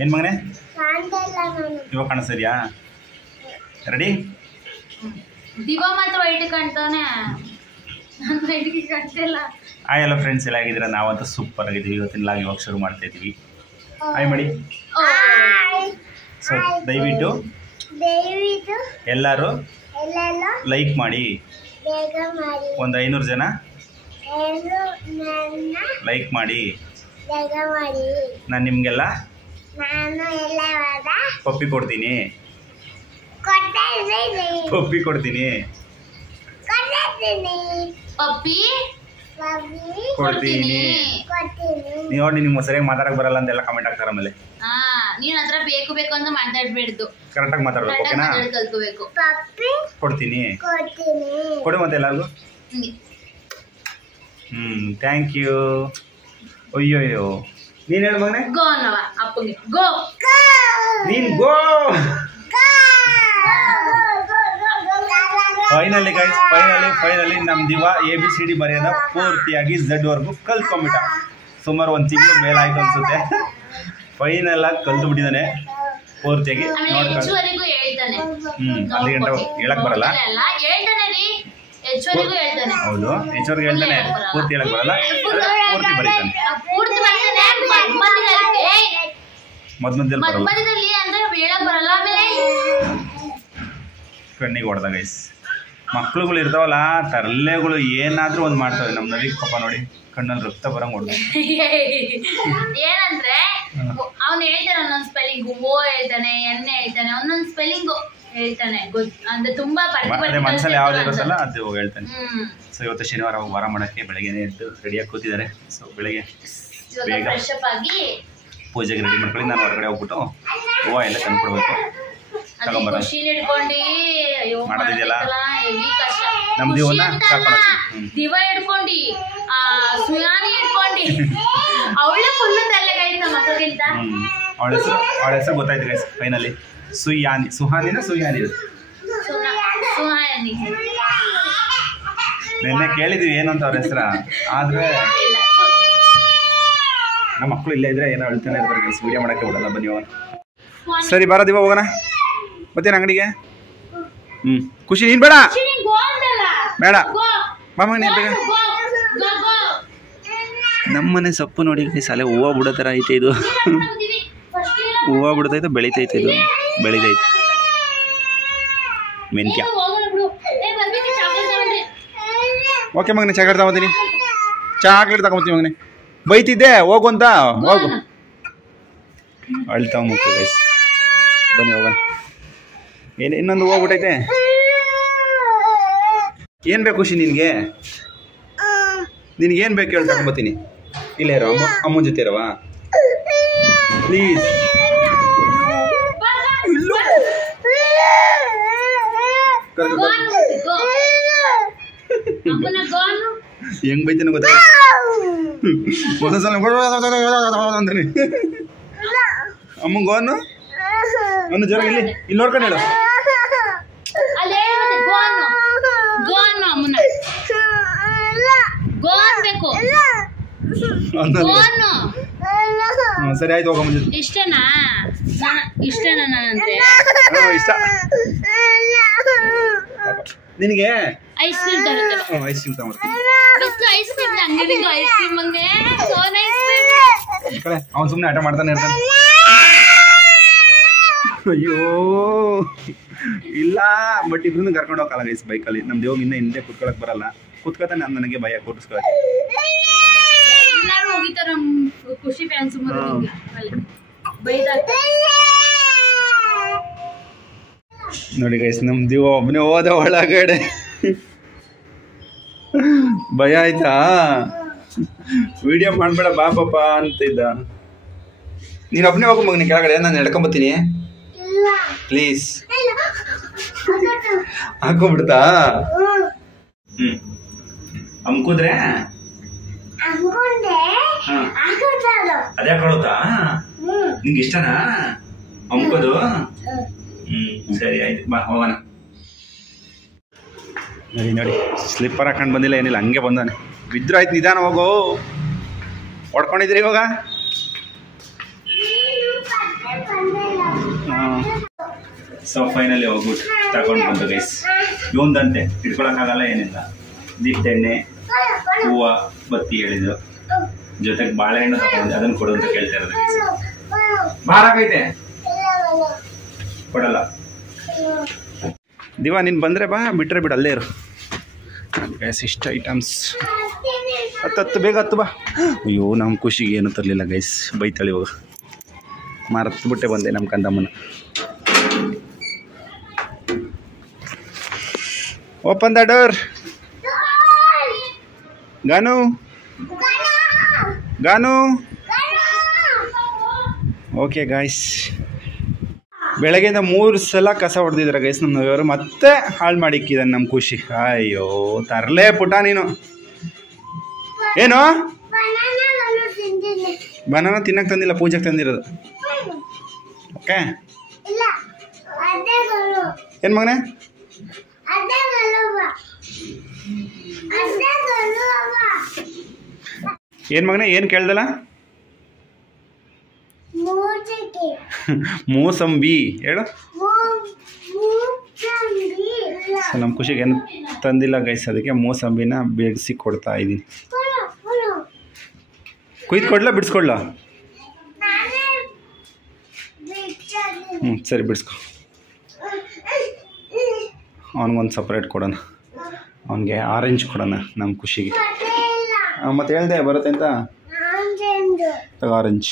ಏನು ಮಗನೇ ಇವಾಗ ಕಾಣಿಸ್ತಿದ್ಯಾ? ರೆಡಿ? ದಿವಾ ಮಾತ್ರ ವೈಟ್ ಕಾಣ್ತಾನೆ, ನನ್ನ ವೈಟ್ಗೆ ಕಾಣ್ತಿಲ್ಲ. ಹಾಯ್ ಎಲ್ಲ ಫ್ರೆಂಡ್ಸ್, ಎಲ್ಲ ಆಗಿದ್ದೀರಾ? ನಾವಂತೂ ಸೂಪರ್ ಆಗಿದ್ದೀವಿ. ಇವತ್ತಿನ ಲಾಗ್ ಇವಾಗ ಶುರು ಮಾಡ್ತಾ ಇದ್ದೀವಿ. ಹಾಯ್ ಮಾಡಿ. ಸೊ ದಯವಿಟ್ಟು ಎಲ್ಲರೂ ಲೈಕ್ ಮಾಡಿ. ಒಂದು 500 ಜನ ಲೈಕ್ ಮಾಡಿ. ನಾನು ನಿಮಗೆಲ್ಲ ಪಪ್ಪಿ ಕೊಡ್ತೀನಿ. ಪಪ್ಪಿ ಕೊಡ್ತೀನಿ. ಪಪ್ಪಿ ಕೊಡ್ತೀನಿ. ನೀವು ನೋಡಿ, ನಿಮ್ಗೆ ಸರಿಯಾಗಿ ಮಾತಾಡಕ್ ಬರಲ್ಲ ಅಂತೆಲ್ಲ ಕಮೆಂಟ್ ಆಗ್ತಾರೆ. ಆಮೇಲೆ ನೀನ್ ಹತ್ರ ಬೇಕು ಬೇಕು ಅಂತ ಮಾತಾಡ್ಬೇಡ್ದು, ಕರೆಕ್ಟಾಗಿ ಮಾತಾಡ್ಬೇಕು. ಓಕೆನಾ? ಕಲ್ತ್ಕೋಬೇಕು. ಕೊಡ್ತೀನಿ. ಕೊಡು ಮತ್ತೆ ಎಲ್ಲರಿಗೂ. Thank you. ಅಯ್ಯೋ ನೀನ್ ಹೇಳು ಮಗನೇ. ಗೋ ಅನ್ನವ ಅಪ್ಪಂಗೆ. ಗೋ ನೀನ್ ಗೋ. ಫೈನಲಿ ಗೈಸ್, ಫೈನಲಿ ನಮ್ಮ ದಿವಾ ABCD ಬರೆಯೋದ ಪೂರ್ತಿಯಾಗಿ Z ವರ್ಗೂ ಕಲ್ತ್ಕೊಂಡ್ಬಿಟ್ಟ. ಸುಮಾರು 1 ತಿಂಗಳು ಮೇಲಾಯ್ತು ಅನ್ಸುತ್ತೆ. ಫೈನಲ್ ಆಗಿ ಕಲ್ತು ಬಿಟ್ಟಿದ್ದಾನೆ ಪೂರ್ತಿಯಾಗಿ. ಹೆಚ್ಚುವರೆಗೂ ಹೇಳ್ತಾನೆ. ಅಲ್ಲಿ ಗಂಟೆ ಹೇಳಕ್ ಬರಲ್ಲ. ಹೆಚ್ಚುವರೆಗೂ ಹೇಳ್ತಾನೆ. ಹೌದು, ಹೆಚ್ಚುವರೆಗೂ ಹೇಳ್ತಾನೆ. ಪೂರ್ತಿ ಹೇಳಕ್ ಬರಲ್ಲ, ಪೂರ್ತಿ ಬರೀತಾನೆ. ಮಧ್ಯದಲ್ಲಿ ಹೇಳಕ್ ಬರಲ್ಲ. ಆಮೇಲೆ ಕಣ್ಣಿಗೆ ಹೊಡೆದ ಗೈಸ್. ಮಕ್ಳುಗಳು ಇರ್ತಾವಲ್ಲ, ತರಲೆಗಳು ಏನಾದ್ರೂ ಒಂದು ಮಾಡ್ತವೆ. ನಮ್ಮ ನವಿಗೆ ಪಾಪ ನೋಡಿ, ಕಣ್ಣಲ್ಲಿ ರಕ್ತ ಬರಂಗ್ ಹೊಡೆದ. ಏನಂದ್ರೆ ಅವ್ನು ಹೇಳ್ತಾನೆ, ಒಂದೊಂದ್ ಸ್ಪೆಲ್ಲಿಂಗ್ ಓ ಹೇಳ್ತಾನೆ, ಎಣ್ಣೆ ಹೇಳ್ತಾನೆ, ಒಂದೊಂದ್ ಸ್ಪೆಲ್ಲಿಂಗ್ ಹೇಳ್ತಾನೆ. ಅಂದ್ರೆ ತುಂಬಾ ಮನಸ್ಸಲ್ಲಿ ಯಾವ್ದು ಇರುತ್ತಲ್ಲ ಅದು ಹೇಳ್ತಾನೆ. ಸೊ ಇವತ್ತು ಶನಿವಾರ ವಾರ ಮಾಡಕ್ಕೆ ಬೆಳಗ್ಗೆ ಎದ್ದು ರೆಡಿಯಾಗಿ ಕೂತಿದ್ದಾರೆ. ಸೊ ಬೆಳಗ್ಗೆ ಬೇಗ ಫ್ರೆಶ್ ಅಪ್ ಆಗಿ ಪೂಜೆಗೆ ರೆಡಿ ಮಾಡ್ಕೊಳ್ಳಿ. ನಾನು ಹೊರಗಡೆ ಹೋಗ್ಬಿಟ್ಟು ಹೂವು ಎಲ್ಲ ತಂದ್ಕೊಡ್ಬೇಕು. ಮಾಡೋದಿದೆಯಲ್ಲ ನಮ್ಮ ದಿವನ್ನ ದಿವ ಹಿಡ್ಕೊಂಡಿ, ಸುಯಾನಿ ಹಿಡ್ಕೊಂಡಿ. ಅವಳ ಫುಲ್ ತಲೆ ಗೈಸ್ ನಮ್ಮ ಮಕ್ಕಳಿಗಿಂತ. ಅವಳ ಹೆಸರು ಗೊತ್ತಾಯ್ತು ಗೈಸ್ ಫೈನಲಿ. ಸುಯಾನಿ. ಸುಹಾನಿನ ಸುಯಾನಿ? ಸುಹಾನಿ. ನಿನ್ನೆ ಕೇಳಿದ್ವಿ ಏನಂತ ಅವ್ರ ಹೆಸರ, ಆದ್ರೆ ನಮ್ಮ ಮಕ್ಕಳು ಇಲ್ಲೇ ಇದ್ರೆ ಏನೋ ಹೇಳ್ತಾನೆ ಇರ್ತಾರೆ ಗೈಸ್. ವಿಡಿಯೋ ಮಾಡಕ್ಕೆ ಬಿಡಲ್ಲ. ಬನ್ನಿ ಹೋಗೋಣ. ಸರಿ ಬಾರ ದಿವ ಹೋಗೋಣ. ಮತ್ತೇನು ಅಂಗಡಿಗೆ? ಖುಷಿ ನೀನ್ ಬೇಡ ಬೇಡ ಮಾಮ ನೀನ್ ಬೇಗ. ನಮ್ಮನೆ ಸೊಪ್ಪು ನೋಡಿ ಸಾಲೆ ಹೂವು ಬಿಡೋ ಥರ ಐತೆ ಇದು. ಹೂವು ಬಿಡ್ತೈತೆ, ಬೆಳಿತೈತೆ, ಇದು ಬೆಳಿತೈತೆ. ಮೆಂತ್ಯ. ಓಕೆ ಮಗನೇ, ಚಾಕ್ಲೇಟ್ ತಗೋತೀನಿ. ಚಾಕ್ಲೇಟ್ ತಗೊಂತೀನಿ ಮಗನೇ. ಬೈತಿದ್ದೆ ಹೋಗು ಅಂತ. ಹೋಗು. ಅಳ್ತಾವ ಮುಖ್ಯ ಗೈಸ್. ಬನ್ನಿ ಹೋಗೋಣ. ಇನ್ನೊಂದು ಹೋಗ್ಬಿಟ್ಟೈತೆ. ಏನು ಬೇಕು ಖುಷಿ ನಿನಗೆ? ನಿನಗೇನು ಬೇಕು ಹೇಳಿ ತಗೊಂಬತ್ತೀನಿ. ಇಲ್ಲೇ ಇರೋ, ಅಮ್ಮನ ಜೊತೆ ಇರವಾ ಪ್ಲೀಸ್. ಹೆಂಗ್ ಬೈತೀನಿ ಗೊತ್ತಾಗ ಅಂದ್ರೆ ಅಮ್ಮಂಗ ಗೋನು ಒಂದು ಜ್ವರ. ಇಲ್ಲಿ ನೋಡ್ಕೊಂಡು ಹೇಳು. ಸರಿ ಆಯ್ತು, ಹೋಗ ಮುಂದೆ. ಇಷ್ಟನಾ ನಾನಂದ್ರೆ ಇಷ್ಟ ನಿನಗೆ. ಐಸ್ ಕ್ರೀಮ್ ತರುತ್ತೆ. ಐಸ್ ಕ್ರೀಮ್ ತಗೊಂಡ್ಬರ್ತೀನಿ. ಐಸ್ ಕ್ರೀಮ್ ಅಂಗಡಿಗೆ ಐಸ್ ಕ್ರೀಮ್ ಅಂಗೇ ಸೋನ್ ಐಸ್ ಕ್ರೀಮ್. ಅವ್ನು ಸುಮ್ಮನೆ ಆಟ ಮಾಡ್ತಾನೆ ಇರ್ತಾನೆ. ಅಯ್ಯೋ ಇಲ್ಲ, ಬಟ್ ಇಬ್ರು ಕರ್ಕೊಂಡು ಹೋಗಲ್ಲ ಗೈಸ್ ಬೈಕಲ್ಲಿ. ನಮ್ಮ ದೇವ್ ಇನ್ನ ಹಿಂದೆ ಕುತ್ಕೊಳಕ್ ಬರಲ್ಲ. ಕುತ್ಕೊತಾನೆ ನನಗೆ ಭಯ ಕೂರಿಸ್ಕೊಳಕ್ಕೆ. ಎಲ್ಲರೂ ಹೋಗಿತಾರ ಖುಷಿ ಫ್ಯಾನ್ಸ್ ಬೈದಾಗ್ತಾರೆ ನೋಡಿ ಗೈಸ್. ನಮ್ಮ ದೇವ ಒಬ್ಬನೇ ಹೋದ ಒಳಗಡೆ. ಭಯ ಆಯ್ತಾ? ವಿಡಿಯೋ ಮಾಡ್ಬೇಡ ಬಾ ಪಾಪ ಅಂತ ಇದ್ದ. ನೀನು ಒಬ್ಬನೇ ಹೋಗು ಮಗ, ನೀನು ಕೆಳಗಡೆ. ನಾನು ಎಳ್ಕೊಂಬತ್ತೀನಿ ಪ್ಲೀಸ್. ಹಾಕೊಂಡ್ಬಿಡ್ತಾ? ಅಮ್ಕುದ್ರೆ ಅದೇ ಹಾಕೊಳ್ಳುತ್ತಾ? ನಿಂಗೆ ಇಷ್ಟನಾ ಅಮ್ಕೋದು? ಸರಿ ಆಯ್ತು, ಬಾ ಹೋಗೋಣ. ನೋಡಿ ಸ್ಲಿಪ್ಪರ್ ಹಾಕೊಂಡು ಬಂದಿಲ್ಲ, ಏನಿಲ್ಲ, ಹಂಗೆ ಬಂದಾನೆ. ಬಿದ್ರು ಆಯ್ತು, ನಿಧಾನ ಹೋಗೋ. ಹೊಡ್ಕೊಂಡಿದ್ರಿ ಇವಾಗ? ಸೊ ಫೈನಲಿ ಹೋಗ್ಬಿಟ್ಟು ತಗೊಂಡು ಬಂದು ಗೈಸ್. ಇವಂದಂತೆ ಇಟ್ಕೊಳಕ್ಕಾಗಲ್ಲ, ಏನಿಲ್ಲ. ದೀಪದೆಣ್ಣೆ, ಹೂವು, ಬತ್ತಿ ಹೇಳಿದ್ರು, ಜೊತೆಗೆ ಬಾಳೆಹಣ್ಣು ತಗೊಂಡು ಅದನ್ನು ಕೊಡು ಅಂತ ಕೇಳ್ತಾ ಇರೋದು ಗೈಸ್. ಬಾರಾಗೈತೆ ಕೊಡಲ್ಲ. ದಿವಾ ನೀನು ಬಂದರೆ ಬಾ, ಬಿಟ್ಟರೆ ಬಿಡು, ಅಲ್ಲೇ ಇರು. ಗೈಸ್ ಇಷ್ಟ ಐಟಮ್ಸ್. ಹತ್ತು ಬೇಗ ಹತ್ತು ಬಾ. ಅಯ್ಯೋ ನಮ್ಮ ಖುಷಿಗೆ ಏನು ತರಲಿಲ್ಲ ಗೈಸ್, ಬೈತಾಳಿ ಹೋಗ. ಮರೆತುಬಿಟ್ಟೆ ಬಂದೆ ನಮ್ಮ ಕಂದಮ್ಮನ. Open the door. ಗಾನು ಗಾನು. ಓಕೆ ಗಾಯ್ಸ್, ಬೆಳಗ್ಗೆಯಿಂದ 3 ಸಲ ಕಸ ಹೊಡೆದಿದ್ದಾರೆ ಗೈಸ್ ನಮ್ಮ ನವ್ಯವರು. ಮತ್ತೆ ಹಾಳು ಮಾಡಿಕ್ಕಿದ್ದಾನೆ ನಮ್ಮ ಖುಷಿ. ಅಯ್ಯೋ ತರಲೇ ಪುಟ ನೀನು. ಏನು ಬನಾನ ತಿನ್ನಕ್ಕೆ ತಂದಿಲ್ಲ, ಪೂಜೆಗೆ ತಂದಿರೋದು. ಓಕೆ ಏನು ಮಗನೇ? ಏನು ಮಗನೇ ಏನು ಕೇಳ್ದಲ್ಲ? ಮೂಸಂಬಿ ಹೇಳು. ನಮ್ಮ ಖುಷಿಗೆ ಏನು ತಂದಿಲ್ಲ ಗೈಸ್, ಅದಕ್ಕೆ ಮೂಸಂಬಿನ ಬೇಯಿಸಿ ಕೊಡ್ತಾ ಇದ್ದೀನಿ. ಕುಯ್ದು ಕೊಡ್ಲಾ ಬಿಡಿಸ್ಕೊಡ್ಲಾ? ಸರಿ ಬಿಡಿಸ್ಕೊ. ಅವನಿಗೊಂದು ಸಪ್ರೇಟ್ ಕೊಡೋಣ, ಅವನಿಗೆ ಆರೆಂಜ್ ಕೊಡೋಣ ನಮ್ಮ ಖುಷಿಗೆ. ಮತ್ತೆ ಹೇಳ್ದೆ ಬರುತ್ತೆ ಅಂತ. ಆರೆಂಜ್,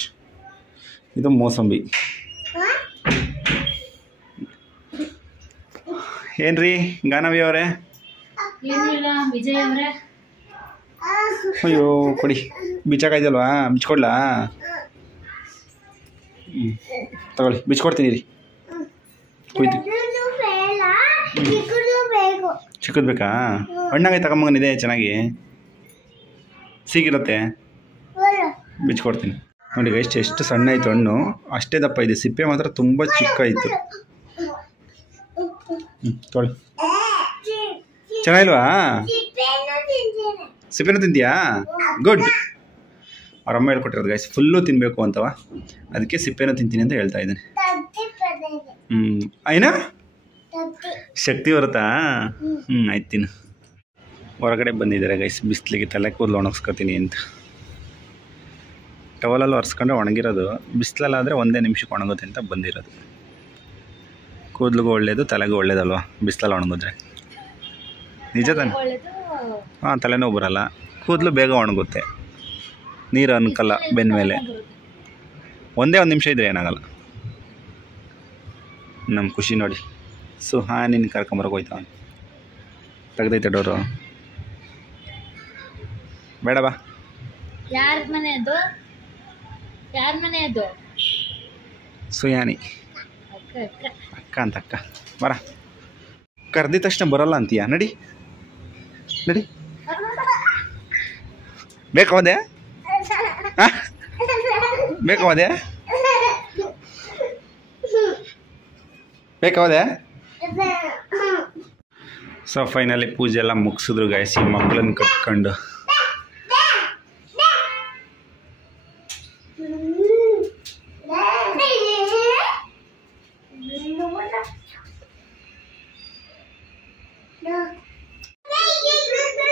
ಇದು ಮೋಸಂಬಿ. ಏನ್ರಿ ಗಾನವಿ ಅವರೇ? ಅಯ್ಯೋ ಕೊಡಿ, ಬಿಚ್ಚಾಕಾಯ್ತಲ್ವಾ? ಬಿಚ್ಕೊಡ್ಲಾ? ತಗೊಳ್ಳಿ, ಬಿಚ್ಕೊಡ್ತೀನಿ ರೀ. ಕುಯ್ದು ಚಿಕ್ಕದು ಬೇಕಾ? ಹಣ್ಣಾಗೈತೆ ತಗೊಂಬಂಗನಿದೆ, ಚೆನ್ನಾಗಿ ಸಿಗಿರುತ್ತೆ. ಬಿಚ್ಕೊಡ್ತೀನಿ ನೋಡಿ ಗೈಸ್. ಎಷ್ಟು ಸಣ್ಣ ಆಯಿತು ಹಣ್ಣು, ಅಷ್ಟೇ ದಪ್ಪ ಇದೆ. ಸಿಪ್ಪೆ ಮಾತ್ರ ತುಂಬ ಚಿಕ್ಕ ಆಯಿತು. ತೊಳಿ, ಚೆನ್ನಾಗಿಲ್ವಾ? ಸಿಪ್ಪೆನೂ ತಿಂತೀಯಾ? ಗುಡ್. ಅವರಮ್ಮ ಹೇಳ್ಕೊಟ್ಟಿರೋದು ಗೈಸ್, ಫುಲ್ಲು ತಿನ್ನಬೇಕು ಅಂತವ, ಅದಕ್ಕೆ ಸಿಪ್ಪೆನೂ ತಿಂತೀನಿ ಅಂತ ಹೇಳ್ತಾ ಇದ್ದಾನೆ. ಆಯ್ನಾ ಶಕ್ತಿ ಬರುತ್ತಾ? ಆಯ್ತು ತಿನ್ನು. ಹೊರಗಡೆ ಬಂದಿದ್ದಾರೆ ಗೈಸ್, ಬಿಸಿಲಿಗೆ ತಲೆ ಕೂದಲು ಒಣಗಿಸ್ಕೊತೀನಿ ಅಂತ. ಟವಲಲ್ಲಿ ಒರೆಸ್ಕೊಂಡ್ರೆ ಒಣಗಿರೋದು, ಬಿಸಿಲಲ್ಲಾದರೆ ಒಂದೇ ನಿಮಿಷಕ್ಕೆ ಒಣಗುತ್ತೆ ಅಂತ ಬಂದಿರೋದು. ಕೂದಲಿಗೂ ಒಳ್ಳೆಯದು, ತಲೆಗೂ ಒಳ್ಳೇದಲ್ವಾ ಬಿಸಿಲಲ್ಲಿ ಒಣಗಿದ್ರೆ? ನಿಜ ತಾನೆ? ಹಾಂ, ತಲೆನೋವು ಬರಲ್ಲ, ಕೂದಲು ಬೇಗ ಒಣಗುತ್ತೆ, ನೀರು ಅನ್ಕಲ್ಲ ಬೆನ್ನ ಮೇಲೆ. ಒಂದೇ ಒಂದು ನಿಮಿಷ ಇದ್ದರೆ ಏನಾಗಲ್ಲ. ನಮ್ಮ ಖುಷಿ ನೋಡಿ, ಸುಹಾನಿನ ಕರ್ಕೊಂಬರಕ್ಕೆ ಹೋಯ್ತಾವ. ತೆಗ್ದೈತೆ ಡೋರು, ಬೇಡ ಬಾ. ಯಾರ ಮನೆ ಅದು? ಯಾರ ಮನೆ ಅದು? ಸುಯಾನಿ ಅಕ್ಕ ಅಂತ. ಅಕ್ಕ ಬರ. ಕರ್ದಿದ ತಕ್ಷಣ ಬರಲ್ಲ ಅಂತೀಯ? ನಡಿ ನಡಿ. ಬೇಕಾವದೆ? ಬೇಕಾವದೆ? ಬೇಕಾವದೆ? ಸೊ ಫೈನಲಿ ಪೂಜೆ ಎಲ್ಲ ಮುಗಿಸಿದ್ರು ಗೈಸ್. ಈ ಮಕ್ಕಳನ್ನ ಕಟ್ಕೊಂಡು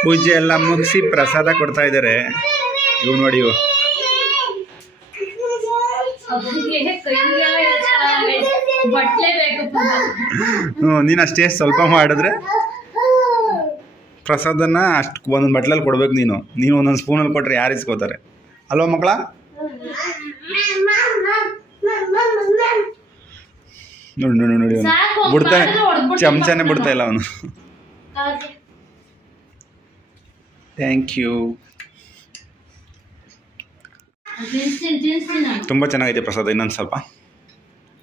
ಪೂಜೆ ಎಲ್ಲ ಮುಗಿಸಿ ಪ್ರಸಾದ ಕೊಡ್ತಾ ಇದ್ದಾರೆ. ಇವು ನೋಡಿ, ಇವು ನೀನು ಅಷ್ಟೇ ಸ್ವಲ್ಪ ಮಾಡಿದ್ರೆ ಪ್ರಸಾದನ ಅಷ್ಟು ಒಂದೊಂದು ಬಟ್ಲಲ್ಲಿ ಕೊಡ್ಬೇಕು. ನೀನು ಒಂದೊಂದು ಸ್ಪೂನಲ್ಲಿ ಕೊಟ್ರೆ ಯಾರು ಇಸ್ಕೋತಾರೆ ಅಲ್ವಾ ಮಕ್ಕಳ? ನೋಡಿ ನೋಡಿ ನೋಡಿ, ಅವನು ಬಿಡ್ತಾನೆ, ಚಮಚನೇ ಬಿಡ್ತಾ ಇಲ್ಲ ಅವನು. Thank you. ತುಂಬ ಚೆನ್ನಾಗಿದೆ ಪ್ರಸಾದ. ಇನ್ನೊಂದು ಸ್ವಲ್ಪ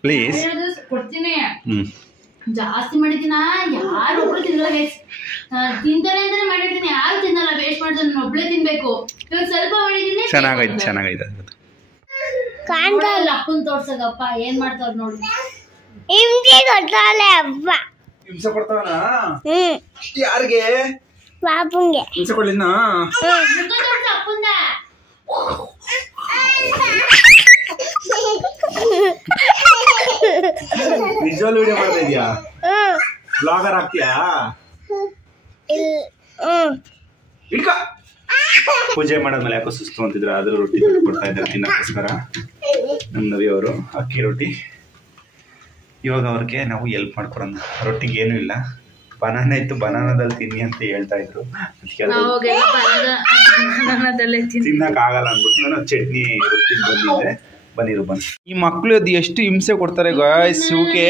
ಪ್ಲೀಸ್. ಜಾಸ್ತಿ ಮಾಡಿದ್ದೀನ, ಯಾರು ಒಬ್ರು ತಿನ್ನಲ್ಲ ಗೈಸ್. ತಿಂತಾರೆ ಅಂತಾನೆ ಮಾಡಿರ್ತೀನಿ, ಯಾರು ತಿನ್ನಲ್ಲ, ವೇಸ್ಟ್ ಮಾಡಿದ್ರೆ ನಾನು ಒಬ್ಳೆ ತಿನ್ಬೇಕು. ಇವಾಗ ಸ್ವಲ್ಪ ಮಾಡಿದ್ದೀನಿ. ಚೆನ್ನಾಗೈತೆ ಚೆನ್ನಾಗೈತೆ. ಅಪ್ಪನ್ ತೋರ್ಸಗಪ್ಪ ಏನ್ ಮಾಡ್ತಾರ ನೋಡಿ. ಹಿಂಸೆ ಕೊಡ್ತಾವನ ಯಾರಿಗೆ? ಪಾಪುಂಗೆ ಹಿಂಸೆ ಕೊಡ್ಲಿನ? ಅಪ್ಪಂದ ವಿಜುವಲ್ ವಿಡಿಯೋ ಮಾಡ್ತಾ ಇದೀಯಾ? ಬ್ಲಾಗರ್ ಆಗ್ತೀಯಾ? ಇಡ್ಕ ಪೂಜೆ ಮಾಡಾದ್ಮೇಲೆ ಯಾಕೋ ಸುಸ್ತು ಅಂತಿದ್ರು, ಆದ್ರೂ ರೊಟ್ಟಿ ಕೊಡ್ತಾ ಇದ್ದಾರೆ ತಿನ್ನಕ್ಕೋಸ್ಕರ ನಮ್ಮ ನವಿ ಅವರು. ಅಕ್ಕಿ ರೊಟ್ಟಿ. ಇವಾಗ ಅವ್ರಿಗೆ ನಾವು ಎಲ್ಪ್ ಮಾಡ್ಕೊಡೋಣ. ರೊಟ್ಟಿಗೆ ಏನೂ ಇಲ್ಲ, ಬನಾನ ಇತ್ತು, ಬನಾನದಲ್ಲಿ ತಿನ್ನಿ ಅಂತ ಹೇಳ್ತಾ ಇದ್ರು. ತಿನ್ನಕ್ ಆಗಲ್ಲ ಅಂದ್ಬಿಟ್ಟು ನಾನು ಚಟ್ನಿ ರೊಟ್ಟಿ ಬಂದಿದ್ದೆ. ಬನ್ನಿರು ಬನ್ನಿ. ಈ ಮಕ್ಳು ಅದು ಎಷ್ಟು ಹಿಂಸೆ ಕೊಡ್ತಾರೆ ಗಾಯ್ಸ್. ಇವಕ್ಕೆ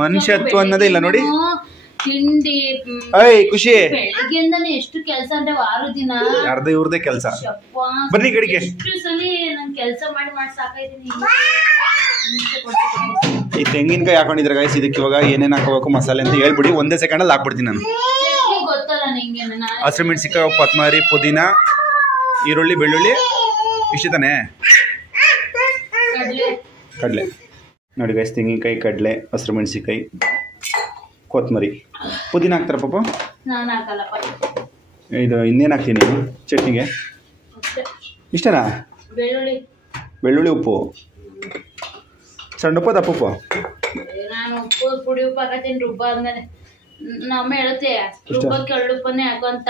ಮನುಷ್ಯತ್ವ ಅನ್ನೋದೇ ಇಲ್ಲ ನೋಡಿ. ತಿಂಡಿ ಖುಷಿ ಬೆಳಗ್ಗೆಯಿಂದಾನೆ ಎಷ್ಟು ಕೆಲಸ ಅಂದ್ರೆ ವಾರ ದಿನ ಅರ್ಧ ಇವ್ರದೇ ಕೆಲಸ. ಬನ್ನಿ ಕಡೆಗೆ. ಎಷ್ಟು ಸಲ ನಾನು ಕೆಲಸ ಮಾಡಿ ಸಾಕಾಯ್ತೀನಿ. ಈ ತೆಂಗಿನಕಾಯಿ ಹಾಕೊಂಡಿದ್ರೆ ಗಾಯ್ಸ್, ಇದಕ್ಕೆ ಇವಾಗ ಏನೇನು ಹಾಕೋಬೇಕು ಮಸಾಲೆ ಅಂತ ಹೇಳ್ಬಿಡಿ, ಒಂದೇ ಸೆಕೆಂಡಲ್ಲಿ ಹಾಕ್ಬಿಡ್ತೀನಿ ನಾನು. ಗೊತ್ತಲ್ಲ ನಿಂಗೆ, ಹಸಿರು ಮೆಣಸಿನಕಾಯಿ, ಕೊತ್ತಂಬರಿ, ಪುದೀನ, ಈರುಳ್ಳಿ, ಬೆಳ್ಳುಳ್ಳಿ, ಇಷ್ಟು ತಾನೆ. ಕಡಲೆ ನೋಡಿ ಗಾಯ್ಸ್, ತೆಂಗಿನಕಾಯಿ, ಕಡಲೆ, ಹಸಿರು ಮೆಣಸಿನಕಾಯಿ, ಕೊತ್ತಂಬರಿ, ಪುದೀನ ಹಾಕ್ತಾರ ಪಾಪ? ನಾನು ಹಾಕಲ್ಲಪ್ಪ. ಇದು ಇನ್ನೇನು ಹಾಕ್ತೀನಿ ಚಟ್ನಿಗೆ? ಇಷ್ಟನಾ? ಬೆಳ್ಳುಳ್ಳಿ, ಉಪ್ಪು, ಸಣ್ಣ ಉಪ್ಪು, ದಪ್ಪ ಉಪ್ಪು? ನಾನು ಉಪ್ಪು ಪುಡಿ ಉಪ್ಪು ಹಾಕತ್ತೀನಿ ರುಬ್ಬಾದ್ಮೇಲೆ. ನಮ್ಮ ಹೇಳುತ್ತೆ ರುಬ್ಬಕ್ಕೆ ಎಳ್ಳುಪ್ಪನ್ನೇ ಹಾಕು ಅಂತ.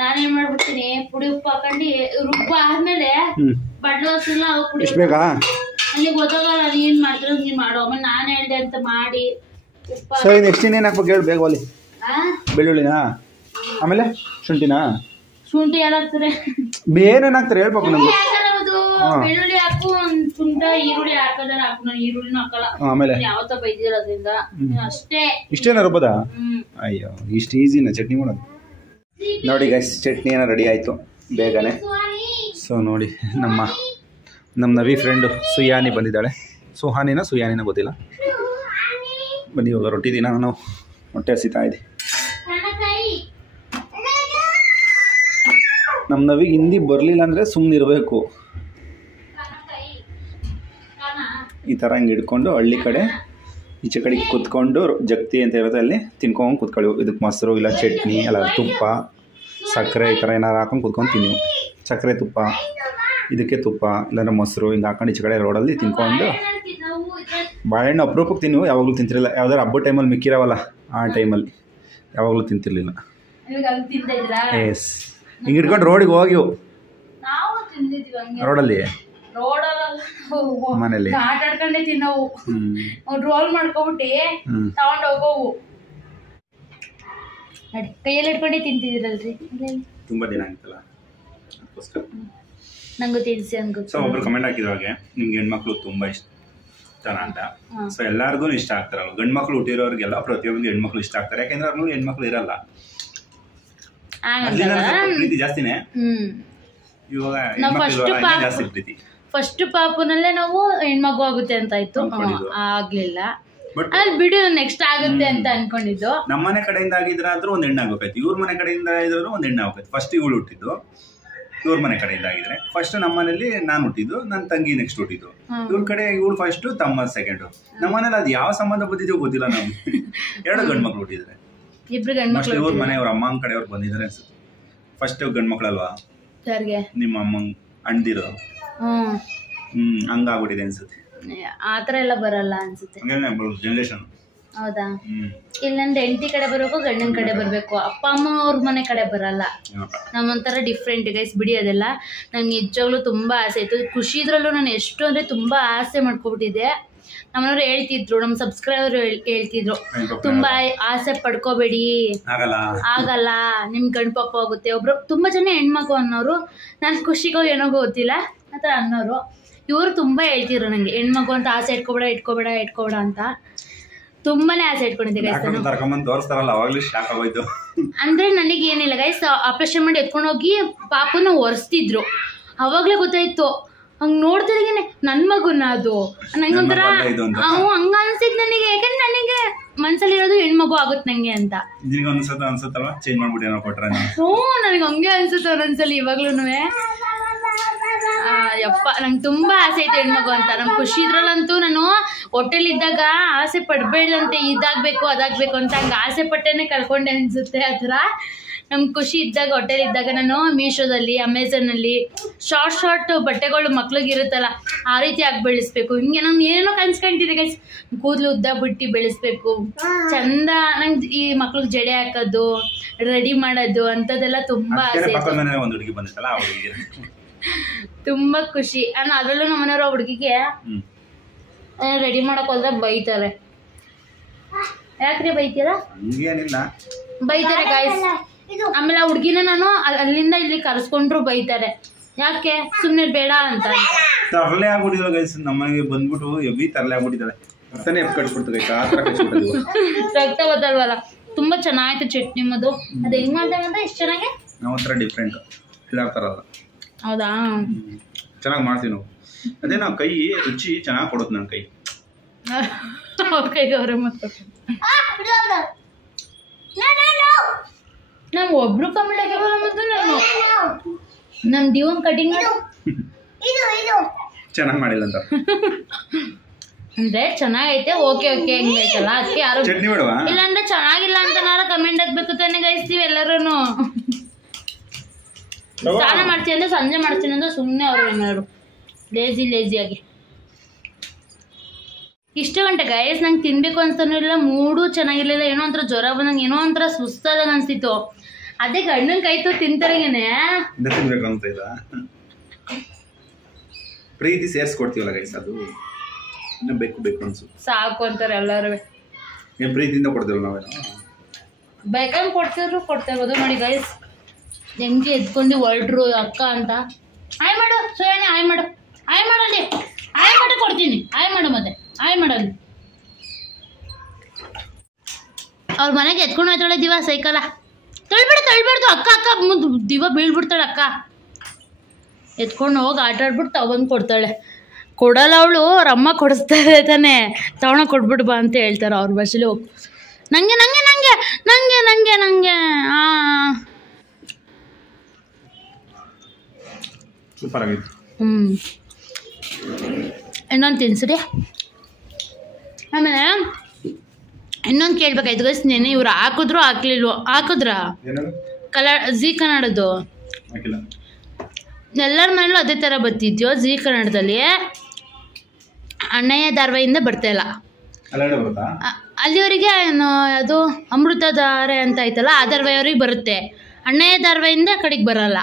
ನಾನೇನ್ ಮಾಡ್ಬಿಡ್ತೀನಿ, ಪುಡಿ ಉಪ್ಪು ಹಾಕೊಂಡು ರುಬ್ಬ ಆದ್ಮೇಲೆ ಬಡ್ಲೋಸಿಲ್ಲ ಪುಡಿ ಅಲ್ಲಿ ಗೊತ್ತಾಗಲ್ಲ. ನೀನ್ ಮಾಡಿದ್ರು ನೀನ್ ಮಾಡೋ, ಆಮೇಲೆ ನಾನ್ ಹೇಳ್ದೆ ಅಂತ ಮಾಡಿ. ಸರಿ, ನೆಕ್ಸ್ಟ್ ಇನ್ನೇನು ಹಾಕ್ಬೇಕು ಹೇಳು ಬೇಗ ಒಲಿ. ಬೆಳ್ಳುಳ್ಳಿನಾ, ಆಮೇಲೆ ಶುಂಠಿನಾ? ಶುಂಠಿ ಎಲ್ಲ ಹಾಕ್ತಾರೆ, ಏನೇನು ಹಾಕ್ತಾರೆ ಹೇಳ್ಬೇಕು ನಮ್ಗೆ. ಬೆಳ್ಳುಳ್ಳಿ ಹಾಕು, ಶುಂಠ, ಈರುಳ್ಳಿ ಹಾಕೋದಾರ ಹಾಕು. ನಾನು ಈರುಳ್ಳಿನೂ ಹಾಕಲ್ಲ. ಆಮೇಲೆ ಯಾವತ್ತ ಬೈದಿರೋದ್ರಿಂದ ಅಷ್ಟೇ. ಇಷ್ಟೇನ ರುಬ್ಬದ? ಅಯ್ಯೋ, ಇಷ್ಟು ಈಸಿನ ಚಟ್ನಿ ಮಾಡೋದು. ನೋಡಿ ಗೈಸ್, ಚಟ್ನಿ ಏನೋ ರೆಡಿ ಆಯಿತು ಬೇಗನೆ. ಸೊ ನೋಡಿ, ನಮ್ಮ ನವಿ ಫ್ರೆಂಡು ಸುಯಾನಿ ಬಂದಿದ್ದಾಳೆ. ಸುಯಾನಿನ ಗೊತ್ತಿಲ್ಲ. ಬನ್ನಿ ಇವಾಗ ರೊಟ್ಟಿ ದಿನ ನಾವು ಹೊಟ್ಟೆ ಹಸಿತಾ ಇದೆ. ನಮ್ಮ ನವಿಗೆ ಹಿಂದಿ ಬರಲಿಲ್ಲ ಅಂದರೆ ಸುಮ್ಮನೆ ಇರಬೇಕು. ಈ ಥರ ಹಿಂಗೆ ಹಿಡ್ಕೊಂಡು ಹಳ್ಳಿ ಕಡೆ ಈಚೆ ಕಡೆಗೆ ಕುತ್ಕೊಂಡು ಜಗ್ತಿ ಅಂತ ಇರುತ್ತೆ, ಅಲ್ಲಿ ತಿನ್ಕೊಂಡು ಕುತ್ಕೊಳ್ಳಿ. ಇದಕ್ಕೆ ಮೊಸರು ಇಲ್ಲ ಚಟ್ನಿ ಅಲ್ಲ ತುಪ್ಪ, ಸಕ್ಕರೆ ಈ ಥರ ಏನಾರು ಹಾಕೊಂಡು ಕುತ್ಕೊಂಡು ತಿನ್ನಿ. ಸಕ್ಕರೆ, ತುಪ್ಪ, ಇದಕ್ಕೆ ತುಪ್ಪ ಇಲ್ಲಾಂದ್ರೆ ಮೊಸರು ಹಿಂಗೆ ಹಾಕೊಂಡು ಈಚೆ ಕಡೆ ರೋಡಲ್ಲಿ ತಿನ್ಕೊಂಡು. ಬಾಳೆಹಣ್ಣು ಅಪರೂಪಕ್ಕೆ ತಿನ್ನು, ಯಾವಾಗಲೂ ತಿಂತಿರಲಿಲ್ಲ. ಯಾವ್ದಾರು ಹಬ್ಬದ ಟೈಮಲ್ಲಿ ಮಿಕ್ಕಿರವಲ್ಲ, ಆ ಟೈಮಲ್ಲಿ ಯಾವಾಗಲೂ ತಿಂತಿರ್ಲಿಲ್ಲ. ಎಸ್, ಹಿಂಗೆ ಹಿಡ್ಕೊಂಡು ರೋಡಿಗೆ ಹೋಗಿವು ರೋಡಲ್ಲಿ, ಮನೇಲಿ ಆಟ ಆಡ್ಕೊಂಡೆ ತಿನ್ನವು. ರೋಲ್ ಮಾಡ್ಕೊಬಿಟ್ಟು ತಗೊಂಡ್ ಹೋಗೋವು. ಕೈಯಲ್ಲಿ ಹಿಡ್ಕೊಂಡೆ ತಿಂತಿದ್ದೀರಲ್ರಿ. ತುಂಬಾ ದಿನ ಆಗಿತ್ತಲ್ಲ, ನಂಗೂ ತಿನ್ಸಿ ಅನ್ಗೋ. ಸೊ ಒಬ್ರು ಕಮೆಂಟ್ ಹಾಕಿದ್ವಾಗೆ ನಿಮ್ಗೆ ಹೆಣ್ಮಕ್ಳು ತುಂಬಾ ಇಷ್ಟನ ಅಂತ. ಸೊ ಎಲ್ಲಾರ್ಗು ಇಷ್ಟ ಆಗ್ತಾರಲ್ಲ, ಗಂಡು ಮಕ್ಳು ಹುಟ್ಟಿರೋರಿಗೆಲ್ಲ ಪ್ರತಿಯೊಂದು ಹೆಣ್ಮಕ್ಳು ಇಷ್ಟ ಆಗ್ತಾರೆ. ಯಾಕೆಂದ್ರೆ ಅವ್ರಿಗೆ ಹೆಣ್ಮಕ್ಳು ಇರಲ್ಲ, ಪ್ರೀತಿ ಜಾಸ್ತಿನೇ. ಇವಾಗ ಜಾಸ್ತಿ ಪ್ರೀತಿ. ಫಸ್ಟ್ ಪಾಪುನಲ್ಲೇ ನಾವು ಹೆಣ್ಮಗು ಆಗುತ್ತೆ ಅಂತ ಇತ್ತು, ಆಗ್ಲಿಲ್ಲ. ಅಲ್ಲಿ ಬಿಡು, ನೆಕ್ಸ್ಟ್ ಆಗುತ್ತೆ ಅಂತ ಅನ್ಕೊಂಡಿದ್ದು. ನಮ್ಮನೆ ಕಡೆಯಿಂದ ಆಗಿದ್ರಾದ್ರೂ ಒಂದ್ ಹೆಣ್ಣು ಆಗ್ಬೇಕಾಯ್ತು, ಇವ್ರ ಮನೆ ಕಡೆಯಿಂದ ಇದ್ರು ಒಂದ್ ಹೆಣ್ಣು ಆಗ್ಬೇಕಾಯ್ತು. ಫಸ್ಟ್ ಇವಳು ಹುಟ್ಟಿದ್ದು, ಇವ್ರ ಮನೆ ಕಡೆಯಿಂದ ಆಗಿದ್ರೆ. ಫಸ್ಟ್ ನಮ್ಮ ಮನೇಲಿ ನಾನು ಹುಟ್ಟಿದ್ದು, ನನ್ನ ತಂಗಿ ನೆಕ್ಸ್ಟ್ ಹುಟ್ಟಿದ್ದು. ಇವ್ರ ಕಡೆ ಇವಳು ಫಸ್ಟ್, ತಮ್ಮ ಸೆಕೆಂಡ್. ನಮ್ಮ ಮನೇಲಿ ಅದು ಯಾವ ಸಂಬಂಧ ಬಂದಿದೆಯೋ ಗೊತ್ತಿಲ್ಲ ನಮ್ಗೆ. ಎರಡು ಗಂಡು ಮಕ್ಳು ಹುಟ್ಟಿದ್ರೆ, ಇಬ್ರು ಗಂಡು ಮಕ್ಳು. ಇವ್ರ ಮನೆ ಅವ್ರ ಅಮ್ಮನ ಕಡೆಯವ್ರು ಬಂದಿದ್ದಾರೆ ಅನ್ಸುತ್ತೆ. ಫಸ್ಟ್ ಗಂಡು ಮಕ್ಳಲ್ವಾ ನಿಮ್ಮ ಅಮ್ಮಂಗ್ ಅಣ್ದಿರೋ, ಹಂಗಾಗ್ಬಿಟ್ಟಿದೆ ಅನ್ಸುತ್ತೆ. ಆತರ ಎಲ್ಲ ಬರಲ್ಲ ಅನ್ಸುತ್ತೆ ಜನರೇಷನ್. ಹೌದಾ? ಇಲ್ಲಂದ್ರೆ ಹೆಂಡತಿ ಕಡೆ ಬರ್ಬೇಕು, ಗಂಡನ ಕಡೆ ಬರ್ಬೇಕು, ಅಪ್ಪ ಅಮ್ಮ ಅವ್ರ ಮನೆ ಕಡೆ ಬರಲ್ಲ. ನಮ್ಮೊಂಥರ ಡಿಫ್ರೆಂಟ್ ಗೈಸ್, ಬಿಡಿ ಅದೆಲ್ಲ. ನಂಗೆ ನಿಜವಾಗ್ಲೂ ತುಂಬಾ ಆಸೆ ಇತ್ತು. ಖುಷಿ ಇದ್ರಲ್ಲೂ ನಾನು ಎಷ್ಟು ಅಂದ್ರೆ ತುಂಬಾ ಆಸೆ ಮಾಡ್ಕೊಬಿಟ್ಟಿದ್ದೆ. ನಮ್ಮನವ್ರು ಹೇಳ್ತಿದ್ರು, ನಮ್ಮ ಸಬ್ಸ್ಕ್ರೈಬರ್ ಹೇಳ್ತಿದ್ರು, ತುಂಬಾ ಆಸೆ ಪಡ್ಕೋಬೇಡಿ, ಆಗಲ್ಲ, ನಿಮ್ ಗಂಡು ಪಾಪ ಹೋಗುತ್ತೆ. ಒಬ್ರು ತುಂಬಾ ಜನ ಹೆಣ್ಮಗು ಅನ್ನೋರು, ನಾನು ಖುಷಿಗೋ ಏನೋ ಗೊತ್ತಿಲ್ಲ ಆತರ ಅನ್ನೋರು. ಇವರು ತುಂಬಾ ಹೇಳ್ತಿದ್ರು ನಂಗೆ, ಹೆಣ್ಮಗು ಅಂತ ಆಸೆ ಇಟ್ಕೋಬೇಡ ಅಂತ. ತುಂಬಾನೇ ಆಸೆ ಇಟ್ಕೊಂಡಿದ್ದೆ ಗೈಸ್. ಅಂದ್ರೆ ನನಗೆ ಏನಿಲ್ಲ ಗೈಸ್, ಆಪರೇಷನ್ ಮಾಡಿ ಎತ್ಕೊಂಡು ಹೋಗಿ ಪಾಪನ ಒರೆಸ್ತಿದ್ರು. ಅವಾಗ್ಲೇ ಗೊತ್ತಾಯ್ತು, ಹಂಗ್ ನೋಡ್ತಿದ್ದಾಗೇನೆ ನನ್ ಮಗುನ ಅದು ನಂಗೊಂಥರ ಹಂಗ ಅನ್ಸಿದ್ ನನಗೆ. ಯಾಕಂದ್ರೆ ನನಗೆ ಮನ್ಸಲ್ಲಿ ಇರೋದು ಹೆಣ್ಮಗು ಆಗುತ್ತೆ ನಂಗೆ ಅಂತ. ನನಗೆ ಹಂಗೆ ಅನ್ಸುತ್ತೆ ಒಂದೊಂದ್ಸಲಿ ಇವಾಗ್ಲೂನುವೆ. ಯಪ್ಪ, ನಂಗೆ ತುಂಬಾ ಆಸೆ ಐತೆ ಹೆಣ್ಮಗು ಅಂತ. ನಮ್ ಖುಷಿ ಇದ್ರಲ್ಲಂತೂ ನಾನು ಹೊಟ್ಟೆಲಿದ್ದಾಗ ಆಸೆ ಪಡ್ಬೇಡಂತೆ, ಇದಾಗ್ಬೇಕು ಅದಾಗ್ಬೇಕು ಅಂತ ಹಂಗ ಆಸೆ ಪಟ್ಟೇನೆ ಕಳ್ಕೊಂಡೆ ಅನ್ಸುತ್ತೆ. ಆ ಥರ ನಮ್ಗೆ ಖುಷಿ ಇದ್ದಾಗ ಹೋಟೆಲ್ ಇದ್ದಾಗ ನಾನು ಮೀಶೋದಲ್ಲಿ ಅಮೆಝಾನಲ್ಲಿ ಶಾರ್ಟ್ ಬಟ್ಟೆಗಳು ಮಕ್ಳಿಗೆ ಇರುತ್ತಲ್ಲ ಆ ರೀತಿ ಆಗಿ ಬೆಳೆಸ್ಬೇಕು. ಹಿಂಗೆ ನಾನು ಏನೇನೋ ಕನ್ಸ್ಕೊಂತಿದ್ದೆ ಗೈಸ್, ಕೂದಲು ಉದ್ದ ಬಿಟ್ಟು ಬೆಳೆಸ್ಬೇಕು ಚಂದ. ನಂಗೆ ಈ ಮಕ್ಳಿಗೆ ಜಡೆ ಹಾಕೋದು ರೆಡಿ ಮಾಡೋದು ಅಂಥದ್ದೆಲ್ಲ ತುಂಬಾ ಆಸೆ. ತುಂಬಾ ಖುಷಿ. ಅದ್ರಲ್ಲೂ ನಮ್ಮನೆಯವ್ರ ಹುಡುಗಿಗೆ ರೆಡಿ ಮಾಡಕ್ ಹೋದ್ರೆ ಬೈತಾರೆ. ಯಾಕ್ರಿ ಬೈತೀರಾ? ಬೈತಾರೆ ಗಾಯ್ಸ್. ಆಮೇಲೆ ಆ ಹುಡ್ಗಿನ ನಾನು ಅಲ್ಲಿಂದ ಇಲ್ಲಿ ಕರ್ಸ್ಕೊಂಡ್ರು ಬೈತಾರೆ. ಯಾಕೆ ಸುಮ್ನೆ ಬೇಡ ಅಂತ. ತರಲೆ ಆಗ್ಬಿಟ್ಟಿದ್ರು ಗೈಸ್, ನಮಗೆ ಬಂದ್ಬಿಟ್ಟು ಎವಿ ತರಲೆ ಆಗ್ಬಿಟ್ಟಿದ್ದಾಳೆ. ರಕ್ತ ಗೊತ್ತಲ್ವಲ್ಲ. ತುಂಬಾ ಚೆನ್ನಾಗಿತ್ತು ಚಟ್ನಿ ಮದು. ಅದ್ ಹೆಂಗ್ ಮಾಡ್ತಾರೆ ಅಂತ ಎಷ್ಟು ಚೆನ್ನಾಗಿ ನಾವು ಒಂಥರ ಡಿಫ್ರೆಂಟ್ ಎಲ್ಲಾರ ತರ ಅಲ್ಲ. ಹೌದಾ? ಚೆನ್ನಾಗಿ ಮಾಡ್ತೀವಿ ನಾವು. ಅದೇ ನಾವು ಕೈ ರುಚಿ ಚೆನ್ನಾಗಿ ಕೊಡುತ್ತೆ ನನ್ನ ಕೈ. ಕೈಗೆ ಅವ್ರೆ ಮತ್ತೆ ನಾವು ಒಬ್ರು ಕಮ್ಮಿ ಮತ್ತು ನಾನು ನಮ್ ದಿವನ್ ಕಟಿಂಗ್ ಚೆನ್ನಾಗಿ ಮಾಡಿಲ್ಲ ಅಂತ ಅಂದ್ರೆ ಚೆನ್ನಾಗೈತೆ. ಓಕೆ ಓಕೆ ಹೆಂಗೈತಲ್ಲ ಅದಕ್ಕೆ ಯಾರು ಇಲ್ಲಾಂದ್ರೆ ಚೆನ್ನಾಗಿಲ್ಲ ಅಂತ ನಾರ ಕಮೆಂಟ್ ಹಾಕ್ಬೇಕು ತಾನೆ ಗೈಸ್ತೀವಿ ಎಲ್ಲರೂ. ಸ್ನಾನ ಮಾಡ್ತೀನಿ ಅಂದ್ರೆ ಸಂಜೆ ಮಾಡ್ತೀನಿ ಅಂದ್ರೆ ಸುಮ್ಮನೆ ಅವರು ಏನಾದ್ರು ಲೇಜಿಯಾಗಿ. ಇಷ್ಟು ಗಂಟೆ ಗೈಸ್ ನಂಗೆ ತಿನ್ಬೇಕು ಅನ್ಸ್ತಾನೂ ಇಲ್ಲ, ಮೂಡು ಚೆನ್ನಾಗಿರ್ಲಿಲ್ಲ, ಏನೋ ಒಂಥರ ಜ್ವರ ಬಂದಂಗೆ ಏನೋ ಒಂಥರ ಸುಸ್ತಾದಾಗ ಅನ್ಸ್ತಿತ್ತು. ಅದೇ ಗಂಡನ ಕೈತು ತಿಂತಾರೇನೆ ಪ್ರೀತಿ ಸೇರಿಸ್ಕೊಡ್ತೀವಲ್ಲ ಗೈಸ್, ಅದು ಇನ್ನೂ ಬೇಕು ಅನ್ಸುತ್ತೆ. ಸಾಕು ಅಂತಾರೆ ಎಲ್ಲರೂ. ಏನು ಪ್ರೀತಿಯಿಂದ ಕೊಡ್ತೀವಲ್ಲ ನಾವೇನೋ ಬೇಕಂದ್ರೆ ಕೊಡ್ತಾ ಇರ್ಬೋದು ನೋಡಿ ಗೈಸ್. ಹೆಂಗೆ ಎದ್ಕೊಂಡು ಹೊರಟ್ರು ಅಕ್ಕ ಅಂತ. ಆಯ್ ಮಾಡು ಸೋಯಣ್ಣ, ಆಯ್ ಮಾಡಲ್ಲಿ ಆಯ್ ಮಾಡಿ ಕೊಡ್ತೀನಿ. ಆಯ್ ಮಾಡು ಮತ್ತೆ ಆಯ್ ಮಾಡಲ್ಲಿ. ಅವ್ರ ಮನೆಗೆ ಎತ್ಕೊಂಡು ಹೋಯ್ತಾಳೆ ದಿವ ಸೈಕಲ. ತಳ್ಬೇಡ್ದು ಅಕ್ಕ ದಿವ ಬೀಳ್ಬಿಡ್ತಾಳೆ ಅಕ್ಕ. ಎತ್ಕೊಂಡು ಹೋಗಿ ಆಟ ಆಡ್ಬಿಟ್ಟು ತಗೊಂಡು ಕೊಡ್ತಾಳೆ. ಕೊಡಲ್ಲ ಅವಳು, ಅವ್ರ ಅಮ್ಮ ಕೊಡಿಸ್ತಾರೆ ತಾನೆ, ತಗೊಂಡು ಕೊಟ್ಬಿಟ್ಟು ಬಾ ಅಂತ ಹೇಳ್ತಾರೆ ಅವ್ರ ಭಾಷೆಲಿ. ಹೋಗಿ ನಂಗೆ ಸೂಪರ್ ಆಗಿತ್ತು. ಇನ್ನೊಂದು ತಿನ್ಸಿರಿ. ಆಮೇಲೆ ಇನ್ನೊಂದು ಕೇಳ್ಬೇಕಾಯ್ತು ಗೈಸ್, ನೆನೆ ಇವ್ರು ಹಾಕಿಲ್ವೋ? ಹಾಕಿದ್ರಾ ಝೀ ಕನ್ನಡದ್ದು? ಎಲ್ಲರ ಮನೇಲೂ ಅದೇ ಥರ ಬರ್ತಿದ್ಯೋ ಝೀ ಕನ್ನಡದಲ್ಲಿ? ಅಣ್ಣಯ್ಯ ಧಾರಾವಾಹಿಯಿಂದ ಬರ್ತಾಯಿಲ್ಲ ಅಲ್ಲಿವರೆಗೆ. ಅದು ಅಮೃತಧಾರೆ ಅಂತ ಐತಲ್ಲ ಆ ಧಾರಾವಾಹಿಯವ್ರಿಗೆ ಬರುತ್ತೆ. ಅಣ್ಣಯ್ಯ ಧಾರಾವಾಹಿಯಿಂದ ಕಡೆಗೆ ಬರಲ್ಲ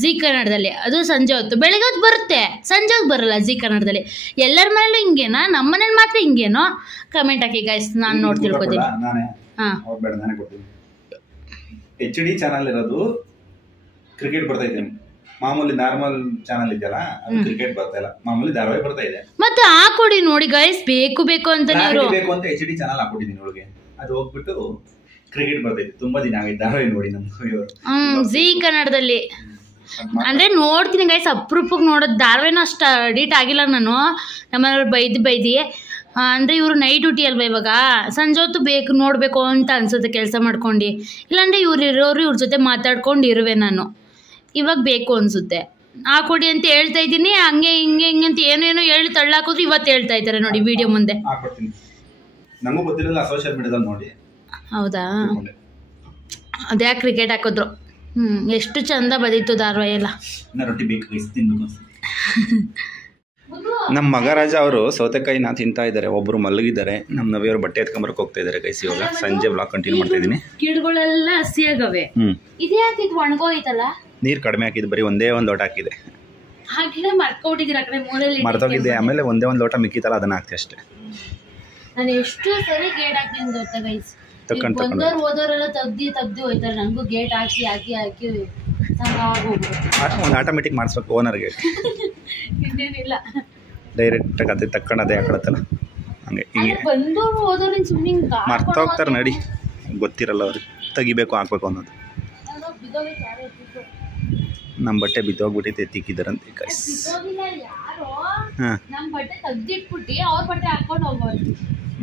ಝೀ ಕನ್ನಡದಲ್ಲಿ. ಅದು ಸಂಜೆ ಹೊತ್ತು, ಬೆಳಗ್ಗೆ ಹೊತ್ತು ಬರುತ್ತೆ, ಸಂಜೆ ಹೊತ್ತು ಬರಲ್ಲ ಝೀ ಕನ್ನಡದಲ್ಲಿ. ಎಲ್ಲರ ಮನೇಲೂ ಹಿಂಗೇನಾ? ನಮ್ಮ ಮನೇಲಿ ಮಾತ್ರ ಹಿಂಗೇನೋ? ಕಮೆಂಟ್ ಹಾಕಿ ಗೈಸ್, ನಾನು ನೋಡಿ ತಿಳ್ಕೊತೀನಿ. ಹಾಂ, HD ಚಾನಲ್ ಇರೋದು ಕ್ರಿಕೆಟ್ ಬರ್ತಾ ಇದೆ. ಮಾಮೂಲಿ ನಾರ್ಮಲ್ ಚಾನಲ್ ಇದೆಯಲ್ಲ ಅದು ಕ್ರಿಕೆಟ್ ಬರ್ತಾ ಇಲ್ಲ, ಮಾಮೂಲಿ ಧಾರಾವಾಹಿ ಬರ್ತಾ ಇದೆ. ಮತ್ತೆ ಹಾಕೊಡಿ ನೋಡಿ ಗೈಸ್, ಬೇಕು ಅಂತ ನೀವು ಬೇಕು ಅಂತ HD ಚಾನಲ್ ಹಾಕೊಟ್ಟಿದ್ದೀನಿ ಒಳಗೆ. ಅದು ಹೋಗ್ಬಿಟ್ಟು ಕ್ರಿಕೆಟ್ ಬರ್ತೈತೆ. ತುಂಬಾ ದಿನ ಆಗಿತ್ತು ಧಾರಾವಾಹಿ ನೋಡಿ ನಮ್ಮ ಝೀ ಕನ್ನಡದಲ್ಲಿ. ಅಂದ್ರೆ ನೋಡ್ತೀನಿ ಗೈಸ್, ಅಪರೂಪಕ್ಕೆ ನೋಡೋದು. ಧಾರಾವಾಹಿನೂ ಅಷ್ಟು ಅಡಿಟ್ ಆಗಿಲ್ಲ ನಾನು. ನಮ್ಮನೆಯವ್ರು ಬೈದಿ ಅಂದರೆ ಇವರು ನೈಟ್ ಡ್ಯೂಟಿ ಅಲ್ವಾ ಇವಾಗ, ಸಂಜೆ ಹೊತ್ತು ನೋಡಬೇಕು ಅಂತ ಅನ್ಸುತ್ತೆ ಕೆಲಸ ಮಾಡ್ಕೊಂಡು. ಇಲ್ಲಾಂದರೆ ಇರೋರು ಇವ್ರ ಜೊತೆ ಮಾತಾಡ್ಕೊಂಡು ಇರುವೆ ನಾನು. ಇವಾಗ ಬೇಕು ಅನಿಸುತ್ತೆ. ಹಾಕೊಡಿ ಅಂತ ಹೇಳ್ತಾ ಇದ್ದೀನಿ, ಹಂಗೆ ಹಿಂಗೆ ಅಂತ ಏನೇನೋ ಹೇಳಿ ತಳ್ಳಾಕಿದ್ರು ಇವತ್ತು ಹೇಳ್ತಾ ಇದ್ದಾರೆ ನೋಡಿ ವಿಡಿಯೋ ಮುಂದೆ. ಹೌದಾ? ಅದ್ಯಾಕೆ ಕ್ರಿಕೆಟ್ ಹಾಕಿದ್ರು? ಎಷ್ಟು ಚಂದ ಬಂದಿತ್ತು ಧಾರಾವಾಹಿ ಎಲ್ಲ. ನಮ್ಮ ಮಗರಾಜ ಅವರು ಸೌತೆಕಾಯಿನ ತಿಂತಾ ಇದ್ದಾರೆ, ಒಬ್ಬರು ಮಲಗಿದ್ದಾರೆ. ನಮ್ಮ ನವಿಯವರು ಬಟ್ಟೆ ಎತ್ಕೊಂಬರಕ್ಕೆ ಹೋಗ್ತಾ ಇದ್ದಾರೆ ಗೈಸ್. ಇವಾಗ ಸಂಜೆ ಬ್ಲಾಗ್ ಕಂಟಿನ್ಯೂ ಮಾಡ್ತಾ ಇದ್ದೀನಿ. ಗಿಡಗಳೆಲ್ಲ ಹಸಿಯಾಗವೆ. ಇದೇ ಹಾಕಿದ್ ಒಣಗೋಯ್ತಲ್ಲ, ನೀರು ಕಡಿಮೆ ಹಾಕಿದ್ದು, ಬರೀ ಒಂದೇ ಒಂದು ಲೋಟ ಹಾಕಿದೆ. ಆ ಗಿಡ ಮರ್ಕೊಂಡಿದ್ದೀರ ಆ ಕಡೆ ಮೂಲೆಯಲ್ಲಿ ಮರ್ತೋಗಿದ್ದೆ. ಆಮೇಲೆ ಒಂದೇ ಒಂದು ಲೋಟ ಮಿಕ್ಕಿತಲ್ಲ, ಅದನ್ನ ಹಾಕ್ತೆ ಅಷ್ಟೇ. ನಾನು ಎಷ್ಟು ಸರಿ ಗೇಟ್ ಹಾಕ್ತೀನಿ ಗೊತ್ತಾ ಗೈಸ್. ಬಂದವ್ರು ಹೋದವರೆಲ್ಲ ತೆಗ್ದು ಹೋಯ್ತಾರೆ. ನನಗೂ ಗೇಟ್ ಹಾಕಿ ಒಂದು ಆಟೋಮೆಟಿಕ್ ಮಾಡಿಸ್ಬೇಕು ಓನರ್ಗೆ. ಇದೇನಿಲ್ಲ, ಡೈರೆಕ್ಟಾಗಿ ಅದೇ ತಕ್ಕಣದೇ ಹಾಕೊಳತ್ತಲ್ಲ ಹಂಗೆ ಹಿಂಗೆ ಬಂದವರು ಹೋದವ್ರು ಸುಮ್ಮನೆ ಮರ್ತೋಗ್ತಾರೆ ನೋಡಿ. ಗೊತ್ತಿರಲ್ಲ ಅವ್ರಿಗೆ ತೆಗಿಬೇಕು ಹಾಕ್ಬೇಕು ಅನ್ನೋದು. ನಮ್ಮ ಬಟ್ಟೆ ಬಿದ್ದೋಗ್ಬಿಟ್ಟೈತೆ, ಎತ್ತಿಕ್ಕಿದಾರಂತೆ ಗೈಸ್.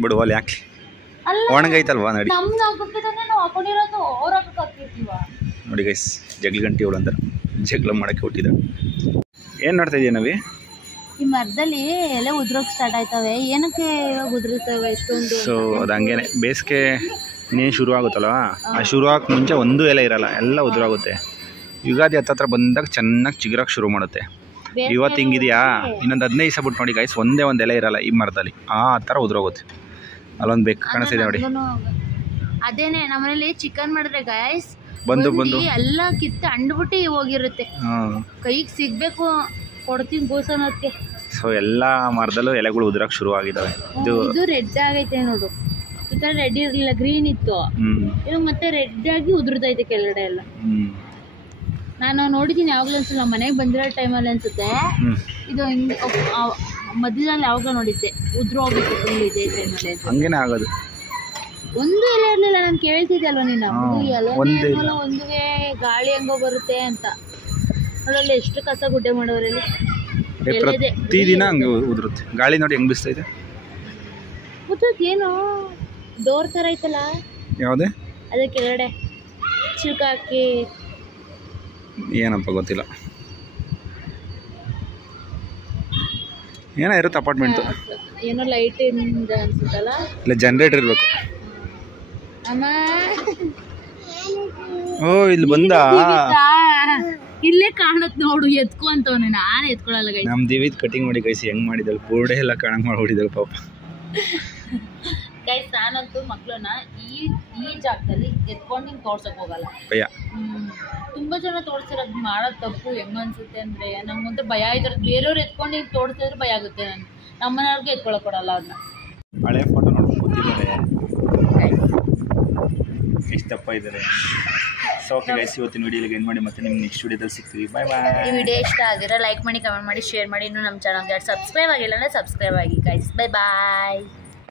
ಬಿಡು ಅಲ್ಲಿ ಯಾಕೆ ಒಣಗೈತಲ್ವಾ ನೋಡಿ. ನೋಡಿ ಗೈಸ್, ಜಗ್ಲಿ ಗಂಟೆ ಇವಳು ಅಂತಾರೆ, ಜಗ್ಲ ಮಾಡೋಕ್ಕೆ ಹುಟ್ಟಿದ. ಏನು ನೋಡ್ತಾ ಇದೀಯ ನಾವಿ? ಈ ಮರದಲ್ಲಿ ಎಲೆ ಉದ್ರೋಕ್ ಸ್ಟಾರ್ಟ್ ಆಯ್ತವೆ. ಏನಕ್ಕೆ ಇವಾಗ ಉದುರುತ್ತವೆ ಇಷ್ಟೊಂದು? ಸೊ ಅದು ಹಂಗೇನೆ, ಬೇಸಿಗೆ ಇನ್ನೇನು ಶುರು ಆಗುತ್ತಲ್ಲ ಆ ಶುರು ಆಗಕ್ಕೆ ಮುಂಚೆ ಒಂದು ಎಲೆ ಇರಲ್ಲ, ಎಲ್ಲ ಉದುರಾಗುತ್ತೆ. ಯುಗಾದಿ ಹತ್ತತ್ರ ಬಂದಾಗ ಚೆನ್ನಾಗಿ ಚಿಗುರಕ್ಕೆ ಶುರು ಮಾಡುತ್ತೆ. ಇವತ್ತು ಹಿಂಗಿದೆಯಾ, ಇನ್ನೊಂದು 15 ದಿವಸ ಬಿಟ್ಟು ನೋಡಿ ಗೈಸ್, ಒಂದೇ ಒಂದು ಎಲೆ ಇರಲ್ಲ ಈ ಮರದಲ್ಲಿ, ಆ ಥರ ಉದುರೋಗುತ್ತೆ. ಅಲ್ಲೊಂದು ಬೆಕ್ಕು ಕಾಣಿಸ್ತಿದೆ ನೋಡಿ. ಅದೇನೆ ನಮ್ಮನೇಲಿ ಚಿಕನ್ ಮಾಡಿದ್ರೆ ಗೈಸ್ ಬಂದು ಎಲ್ಲ ಕಿತ್ತು ಅಂಡ್ಬಿಟ್ಟು ಹೋಗಿರುತ್ತೆ. ಕೈಗೆ ಸಿಗ್ಬೇಕು, ಕೊಡ್ತೀನಿ ಗೋಸನಕ್ಕೆ. ಸೊ ಎಲ್ಲ ಮರದಲ್ಲೂ ಎಲೆಗಳು ಉದುರಕ್ಕೆ ಶುರು ಆಗಿದ್ದಾವೆ. ಇದು ರೆಡ್ ಆಗೈತೆ ನೋಡು, ಈ ಥರ ರೆಡ್ ಇರಲಿಲ್ಲ, ಗ್ರೀನ್ ಇತ್ತು. ಇದು ಮತ್ತೆ ರೆಡ್ ಆಗಿ ಉದುರ್ತೈತೆ ಕೆಳಗಡೆ ಎಲ್ಲ. ನಾನು ನೋಡಿದ್ದೀನಿ ಯಾವಾಗಲೂ ಅನ್ಸಲ್ಲ, ಮನೆಗೆ ಬಂದಿರೋ ಟೈಮಲ್ಲಿ ಅನ್ಸುತ್ತೆ. ಇದು ಮಧ್ಯದಲ್ಲಿ ಯಾವಾಗಲೂ ನೋಡಿದ್ದೆ, ಉದುರು ಹೋಗುತ್ತೆ ಫುಲ್ ಇದೆ ಟೈಮಲ್ಲಿ. ಹಂಗೇನೆ ಆಗೋದು. ಒಂದು ಎಲೆ ಇರಲಿಲ್ಲ, ನಾನು ಕೇಳ್ತಿದ್ದೆ ಅಲ್ವ ನೀನು, ಒಂದುವೆ ಗಾಳಿ ಹಂಗೋ ಬರುತ್ತೆ ಅಂತ. ನೋಡಲ್ಲಿ ಎಷ್ಟು ಕಸ ಗುಡ್ಡೆ ಮಾಡೋರಲ್ಲಿ. ಪ್ರತಿ ದಿನ ಹಂಗೆ ಉದುರುತ್ತೆ. ಗಾಳಿ ನೋಡಿ ಹೆಂಗ್ ಬಿಸ್ತೈತೆ. ಏನು ಡೋರ್ ಥರ ಐತಲ್ಲ, ಯಾವುದೇ ಅದೇ ಕೆಳಗಡೆ ಚಿಲ್ಕ ಹಾಕಿ, ಏನಪ್ಪ ಗೊತ್ತಿಲ್ಲ, ಏನೋ ಇರುತ್ತೆ ಅಪಾರ್ಟ್ಮೆಂಟ್. ಏನೋ ಲೈಟ್ ಇಂದ ಅನ್ಸುತ್ತಲ್ಲ, ಇಲ್ಲ ಜನರೇಟರ್ ಇರಬೇಕು. ಅಮ್ಮ ಓ ಇಲ್ಲಿ ಬಂದ, ಇಲ್ಲೇ ಕಾಣುತ್ತೆ ನೋಡು, ಎತ್ಕೊ ಅಂತವನೇ. ನಾನು ಎತ್ಕೊಳ್ಳಲ್ಲ ಗೈಸ್. ನಮ್ಮ ದಿವಿದ್ ಕಟಿಂಗ್ ಮಾಡಿ ಗೈಸ್ ಹೆಂಗ್ ಮಾಡಿದಳು, ಬೋರ್ಡೆ ಎಲ್ಲ ಕಾಣಂಗ್ ಮಾಡ್ಬಿಟ್ಟಿದ್ದಳು ಪಾಪ ಗೈಸ್. ನಾನಂತೂ ಮಕ್ಕಳನ್ನ ಈ ಜಾಗದಲ್ಲಿ ಎತ್ಕೊಂಡು ಹಿಂಗೆ ತೋರ್ಸಕ್ ಹೋಗಲ್ಲ, ಭಯ. ತುಂಬಾ ಜನ ತೋರ್ಸಿರೋದು ಮಾಡೋದು ತಪ್ಪು. ಹೆಂಗ ಅನ್ಸುತ್ತೆ ಅಂದ್ರೆ, ನಂಗಂತೂ ಭಯ ಇದ್ರೆ ಬೇರೆಯವ್ರು ಎತ್ಕೊಂಡು ಹಿಂಗೆ ತೋರ್ಸಿದ್ರೆ ಭಯ ಆಗುತ್ತೆ. ನಾನು ನಮ್ಮನೆಯವ್ರಿಗೆ ಎತ್ಕೊಳಕ್ ಕೊಡಲ್ಲ ಅದನ್ನ. ಹಳೆ ಫೋಟೋ ನೋಡ್ಕೊಂಡು ಕೂತಿದ್ದಾರೆ, ಎಷ್ಟು ದಪ್ಪ ಇದ್ದಾರೆ. ಸೊ ಓಕೆ ಗೈಸ್, ಇವತ್ತಿನ ವಿಡಿಯೋಗೆ ಎಂಡ್ ಮಾಡಿ ಮತ್ತೆ ನಿಮ್ಗೆ ನೆಕ್ಸ್ಟ್ ವಿಡಿಯೋದಲ್ಲಿ ಸಿಗ್ತೀವಿ. ಬಾಯ್ ಬಾಯ್. ಈ ವಿಡಿಯೋ ಇಷ್ಟ ಆಗಿರೋ ಲೈಕ್ ಮಾಡಿ, ಕಮೆಂಟ್ ಮಾಡಿ, ಶೇರ್ ಮಾಡಿ. ಇನ್ನೂ ನಮ್ಮ ಚಾನಲ್ಗೆ ಸಬ್ಸ್ಕ್ರೈಬ್ ಆಗಿಲ್ಲ ಅಂದರೆ ಸಬ್ಸ್ಕ್ರೈಬ್ ಆಗಿ ಗೈಸ್. ಬಾಯ್ ಬಾಯ್.